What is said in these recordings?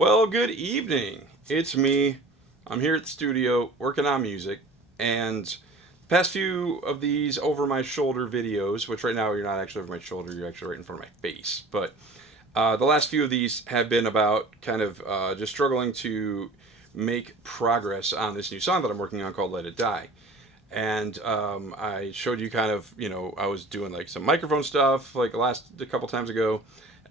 Well, good evening. It's me. I'm here at the studio working on music, and the past few of these over my shoulder videos, which right now you're not actually over my shoulder, you're actually right in front of my face, but the last few of these have been about kind of just struggling to make progress on this new song that I'm working on called Let It Die. And I showed you kind of, I was doing like some microphone stuff like a couple times ago,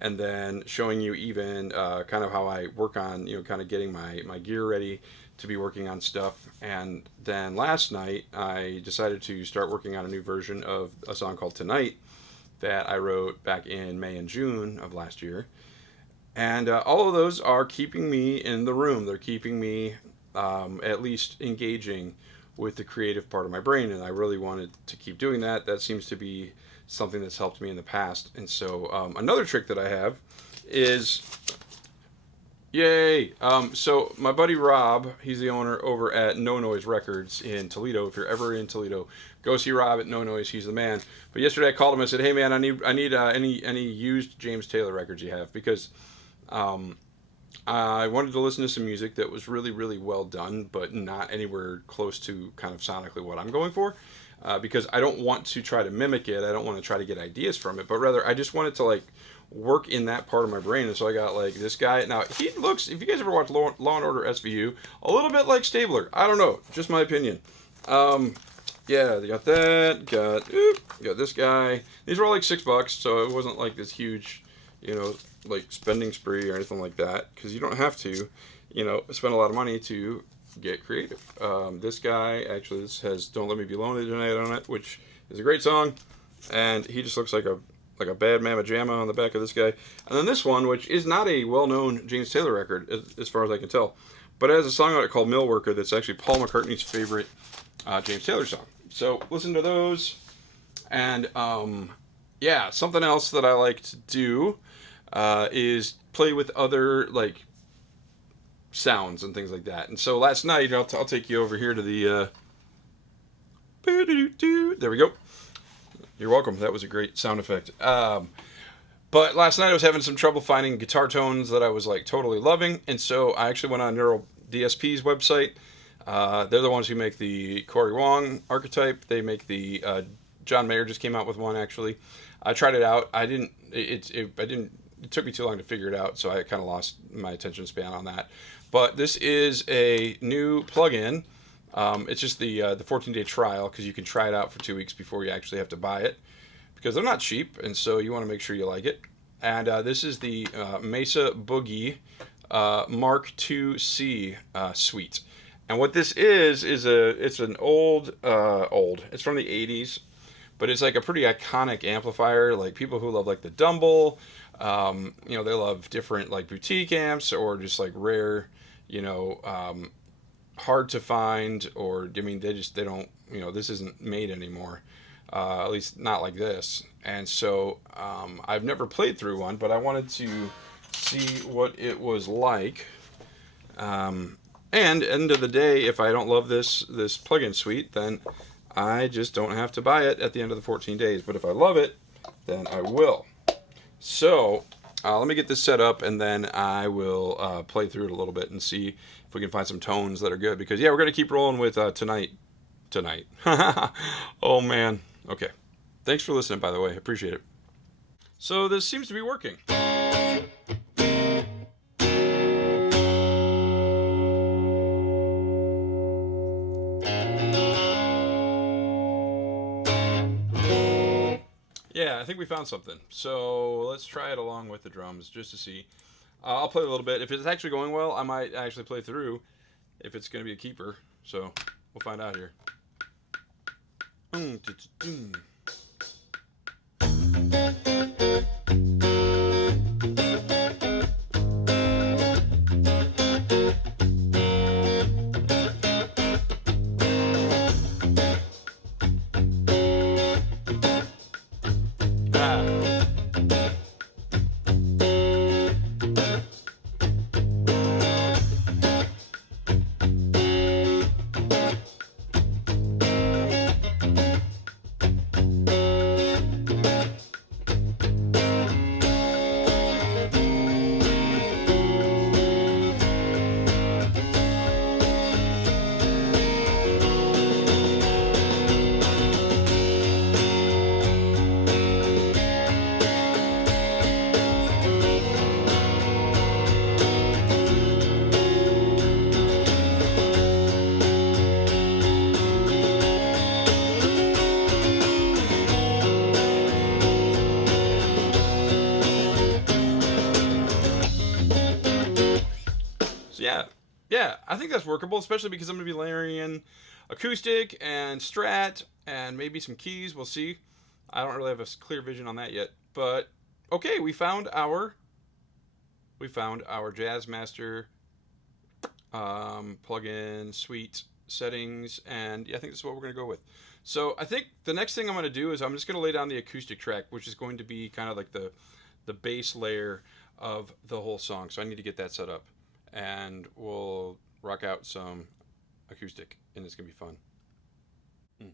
and then showing you even kind of how I work on, kind of getting my gear ready to be working on stuff. And then last night, I decided to start working on a new version of a song called Tonight that I wrote back in May and June of last year. And all of those are keeping me in the room. They're keeping me at least engaging with the creative part of my brain, and I really wanted to keep doing that. That seems to be something that's helped me in the past. And so another trick that I have is, yay! So my buddy Rob, he's the owner over at No Noise Records in Toledo. If you're ever in Toledo, go see Rob at No Noise. He's the man. But yesterday I called him and said, "Hey man, I need any used James Taylor records you have, because um, I wanted to listen to some music that was really, really well done, but not anywhere close to kind of sonically what I'm going for. Because I don't want to try to mimic it. I don't want to try to get ideas from it, but rather I just wanted to like work in that part of my brain. And so I got like this guy. Now he looks, if you guys ever watched Law and Order SVU, a little bit like Stabler. I don't know, just my opinion. Um, yeah, they got that. Got this guy. These were all like $6, so it wasn't like this huge, like spending spree or anything like that, because you don't have to, spend a lot of money to get creative. This guy, actually, this has "Don't Let Me Be Lonely Tonight" on it, which is a great song, and he just looks like a bad mamma jamma on the back of this guy. And then this one, which is not a well-known James Taylor record, as far as I can tell, but it has a song on it called "Mill Worker" that's actually Paul McCartney's favorite James Taylor song. So listen to those, and yeah, something else that I like to do is play with other like sounds and things like that. And so last night, I'll take you over here to the. There we go. You're welcome. That was a great sound effect. But last night I was having some trouble finding guitar tones that I was like totally loving, and so I actually went on Neural DSP's website. They're the ones who make the Corey Wong archetype. They make the John Mayer just came out with one actually. I tried it out. I didn't. I didn't. It took me too long to figure it out, so I kind of lost my attention span on that. But this is a new plugin. It's just the 14-day trial, because you can try it out for 2 weeks before you actually have to buy it, because they're not cheap, and so you want to make sure you like it. And this is the Mesa Boogie Mark II-C suite. And what this is it's an old. It's from the 80s, but it's like a pretty iconic amplifier. Like people who love like the Dumble, they love different like boutique amps, or just like rare, hard to find, or I mean they don't, this isn't made anymore, at least not like this. And so I've never played through one, but I wanted to see what it was like. And end of the day, if I don't love this plugin suite, then I just don't have to buy it at the end of the 14 days. But if I love it, then I will. So let me get this set up, and then I will play through it a little bit and see if we can find some tones that are good. Because yeah, we're gonna keep rolling with tonight. Oh man. Okay. Thanks for listening, by the way. I appreciate it. So this seems to be working. Yeah, I think we found something. So let's try it along with the drums just to see. I'll play a little bit. If it's actually going well, I might actually play through if it's going to be a keeper. So we'll find out here. Ah. So yeah, I think that's workable, especially because I'm going to be layering in acoustic and Strat and maybe some keys. We'll see. I don't really have a clear vision on that yet, but okay, we found our Jazzmaster plugin suite settings, and yeah, I think this is what we're going to go with. So I think the next thing I'm going to do is I'm just going to lay down the acoustic track, which is going to be kind of like the base layer of the whole song. So I need to get that set up, and we'll rock out some acoustic, and it's going to be fun. Mm.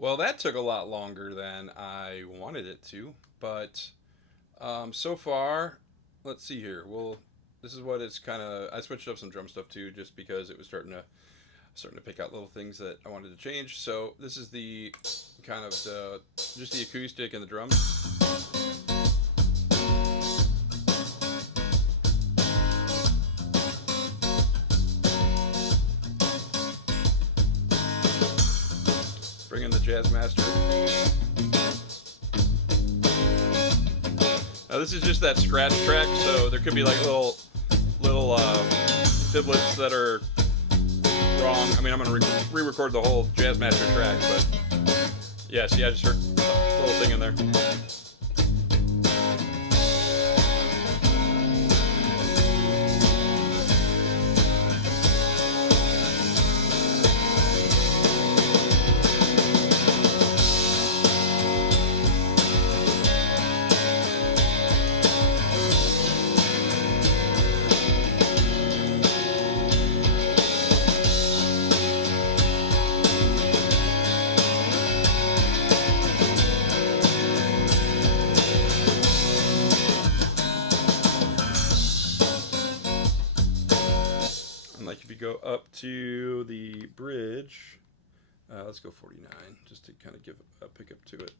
Well, that took a lot longer than I wanted it to, but so far, let's see here. Well, this is what it's kind of. I switched up some drum stuff too, just because it was starting to pick out little things that I wanted to change. So this is the kind of just the acoustic and the drums. Bring in the Jazzmaster. Now this is just that scratch track, so there could be like little fiblets that are wrong. I mean, I'm gonna re-record the whole Jazzmaster track, but yeah, see, I just heard a little thing in there. Like if you go up to the bridge, let's go 49, just to kind of give a pickup to it.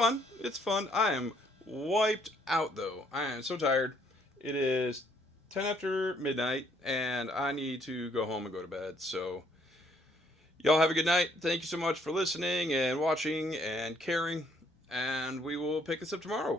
fun. It's fun. I am wiped out though. I am so tired. It is 10 after midnight, and I need to go home and go to bed. So, y'all have a good night. Thank you so much for listening and watching and caring. And we will pick this up tomorrow.